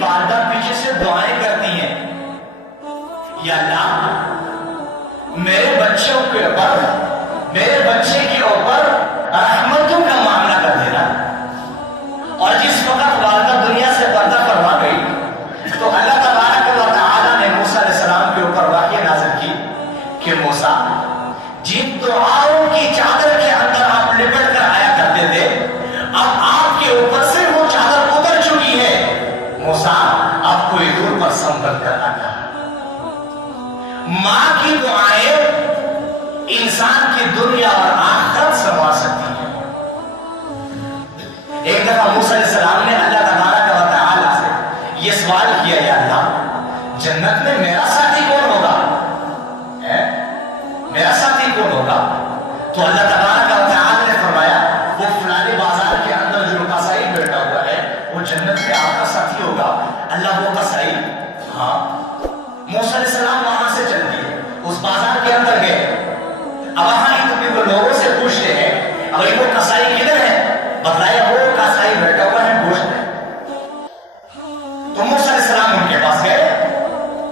والدہ پیچھے سے دعائیں کرتی ہیں، یا اللہ میرے بچوں کے اوپر، میرے بچے کے اوپر رحمتوں کا معاملہ کر دینا۔ اور جس وقت والدہ دنیا سے پردہ فرما گئی تو اللہ تبارک و تعالی نے موسیٰ علیہ السلام کے اوپر وحی نازل کی کہ موسیٰ، جن دعاؤں کی چادر کے اندر آپ لپٹ کر آیا کرتے تھے، اب آپ کے اوپر سے وہ چادر اتر چکی ہے۔ موسیٰ، آپ کو دور پر سنبھل کر آنا۔ ماں کی دعائیں انسان کی دنیا اور آخرت سنوار سکتی ہیں۔ ایک دفعہ موسیٰ علیہ السلام نے اللہ تبارک و تعالی سے یہ سوال کیا، یا اللہ جنت میں میرا ساتھی کون ہوگا؟ میرا ساتھی کون ہوگا؟ تو اللہ تبارک و تعالی نے فرمایا، وہ فلانے بازار کے اندر جو قصائی بیٹھا ہوا ہے وہ جنت میں آپ کا ساتھی ہوگا۔ اللہ وہ قصائی، ہاں۔ موسیٰ علیہ السلام وہاں سے چل دیے، اس بازار کے اندر گئے۔ اب وہاں وہ لوگوں سے پوچھتے ہیں، اب وہ قصائی کدھر ہے؟ بتایا وہ قصائی بیٹھا ہوا ہے گوشت میں۔ تو موسیٰ علیہ السلام ان کے پاس گئے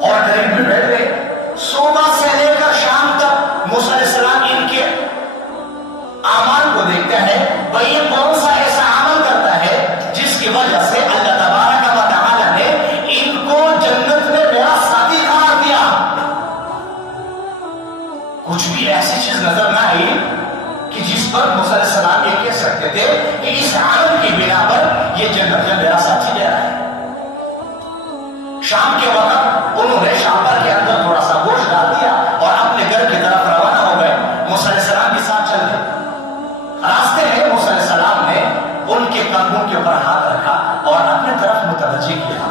اور قریب میں بیٹھ گئے۔ صبح سے لے کر شام تک موسیٰ علیہ السلام ان کے اعمال کو دیکھتا ہے، بھئی یہ کون سا ایسا عمل کرتا ہے جس کی وجہ سے اللہ تبارک و تعالی نے ان کو جنت میں میرا ساتھی قرار دیا۔ کچھ بھی ایسی چیز نظر نہ آئی کہ جس پر موسیٰ علیہ السلام یہ کہہ سکتے تھے کہ اس عمل کی بنا پر یہ جنت میں میرا ساتھی لے رہا ہے۔ شام کے وقت انہوں نے شاپر کے اندر تھوڑا سا گوشت ڈال دیا اور اپنے گھر کی طرف روانہ ہو گئے۔ موسیٰ علیہ السلام کے ساتھ چل گئے۔ راستے میں موسیٰ علیہ السلام نے ان کے کندھوں کے اوپر ہاتھ رکھا اور اپنے طرف متوجہ کیا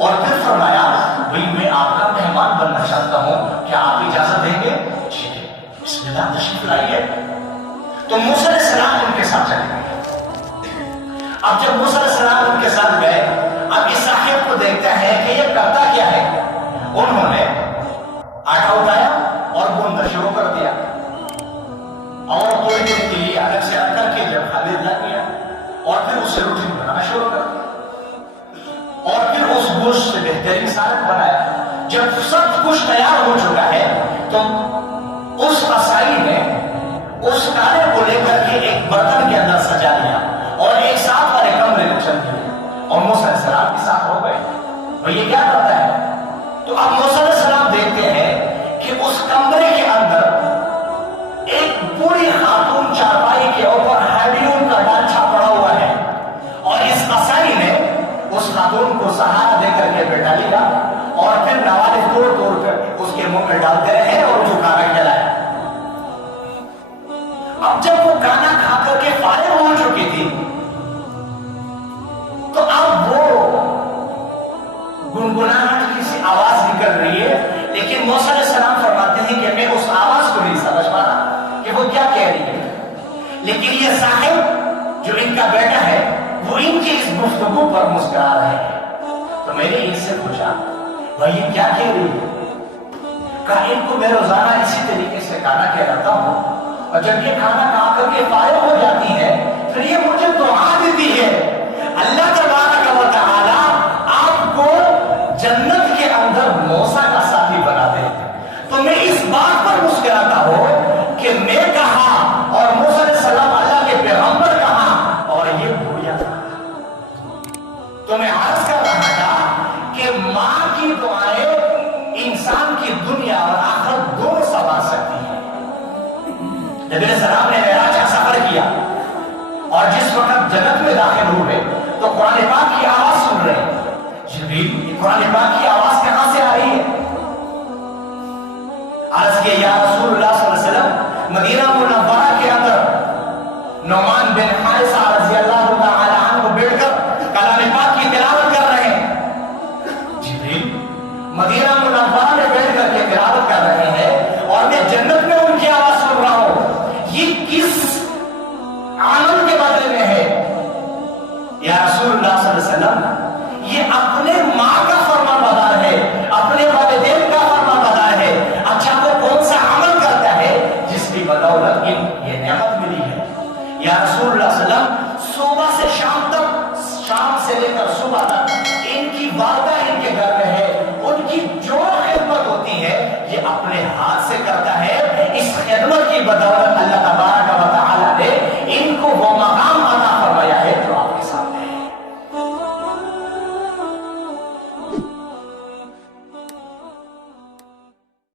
اور پھر فرمایا، بھئی میں آپ کا مہمان بننا چاہتا ہوں، کیا آپ اجازت دیں گے؟ ٹھیک ہے، بسم اللہ، تشریف لائیے۔ تو موسیٰ علیہ السلام ان کے ساتھ چلے گئے۔ اب جب موسیٰ علیہ السلام ان کے ساتھ گئے، اب اس صاحب کو دیکھتا ہے کہ یہ کرتا کیا ہے۔ انہوں نے آٹا اٹھایا اور گوندنا شروع کر دیا اور تھوڑی دیر کے لیے الگ سے رکھ کر کے جب خالی نہ کیا اور پھر اسے روٹی بنانا شروع کر دیا اور پھر اس گوشت سے بہترین سالن بنایا۔ جب سب کچھ تیار ہو چکا ہے تو اس قصائی نے اس کانے کو لے کر کے ایک برتن کے اندر سجا لیا اور ایک ساتھ والے کمرے میں چل گئے اور موسیٰ علیہ السلام کے ساتھ ہو گئے۔ اور یہ کیا کرتا ہے؟ تو اب موسیٰ علیہ السلام دیکھتے ہیں کہ اس کمرے کے اندر ایک پوری خاتون چارپائی کے اوپر ہڈیوں کا ڈانچہ پڑا ہوا ہے اور اس قصائی نے اس خاتون کو سہارا دے کر کے بیٹھا لیا اور پھر نوالے توڑ توڑ کر اس کے منہ میں ڈالتے رہے اور جو کھانا کھلایا۔ اب جب وہ کھانا کھا کر کے فارغ ہو چکی تھی تو اب وہ گنگناہٹ کی سی آواز نکل رہی ہے، لیکن موسیٰ علیہ السلام فرماتے ہیں کہ میں اس آواز کو نہیں سمجھ پا رہا کہ وہ کیا کہہ رہی ہے، لیکن یہ صاحب جو ان کا بیٹا ہے وہ ان کی اس گفتگو پر مسکرا رہے ہیں۔ تو میں نے ان سے پوچھا، بھائی یہ کیا کہہ رہی ہے؟ کہا ان کو میں روزانہ اسی طریقے سے کھانا کھلاتا ہوں اور جب یہ کھانا کھا کر کے فارغ ہو جاتی ہے پھر یہ مجھے دعا دیتی ہے، اللہ تبارک و تعالی آپ کو جنت کے اندر موسیٰ کا ساتھی بنا دے۔ تو میں اس بات پر مسکراتا ہوں کہ میں کہا اور موسیٰ علیہ السلام اللہ کے پیغمبر کہا اور یہ بھولیا تھا۔ تو میں عرض کر رہا تھا کہ ماں کی دعائیں انسان کی دنیا اور آخرت دونوں سنوار سکتی ہیں۔ نبی علیہ السلام نے معراج کا سفر کیا اور جس وقت جنت میں داخل ہوئے تو قرآن پاک کی آواز سن رہے ہیں۔ جبریل، قرآن پاک کی آواز کہاں سے آ رہی ہے؟ عرض کیا، یا رسول اللہ صلی اللہ علیہ وسلم، مدینہ منورہ کے اندر نعمان بن حارثہ رضی اللہ تعالی عنہ بیٹھ کر کلام پاک کی تلاوت کر رہے ہیں۔ جبریل مدینہ منورہ میں بیٹھ کر کے تلاوت کر رہے ہیں اور میں جنت میں ان کی آواز سن رہا ہوں، یہ کس عمل کے بدلے میں ہے؟ یا رسول اللہ صلی اللہ علیہ وسلم، یہ اپنے ماں کا فرمان بردار ہے، اپنے والدین کا فرمان بردار ہے۔ اچھا وہ کون سا عمل کرتا ہے جس کی بدولت یہ نعمت ملی ہے؟ یا رسول اللہ صلی اللہ علیہ وسلم، صبح سے شام تک، شام سے لے کر صبح تک ان کی والدہ کی جو خدمت ہوتی ہے یہ اپنے ہاتھ سے کرتا ہے. اس خدمت کی بدولت اللہ تبارک و تعالی نے ان کو وہ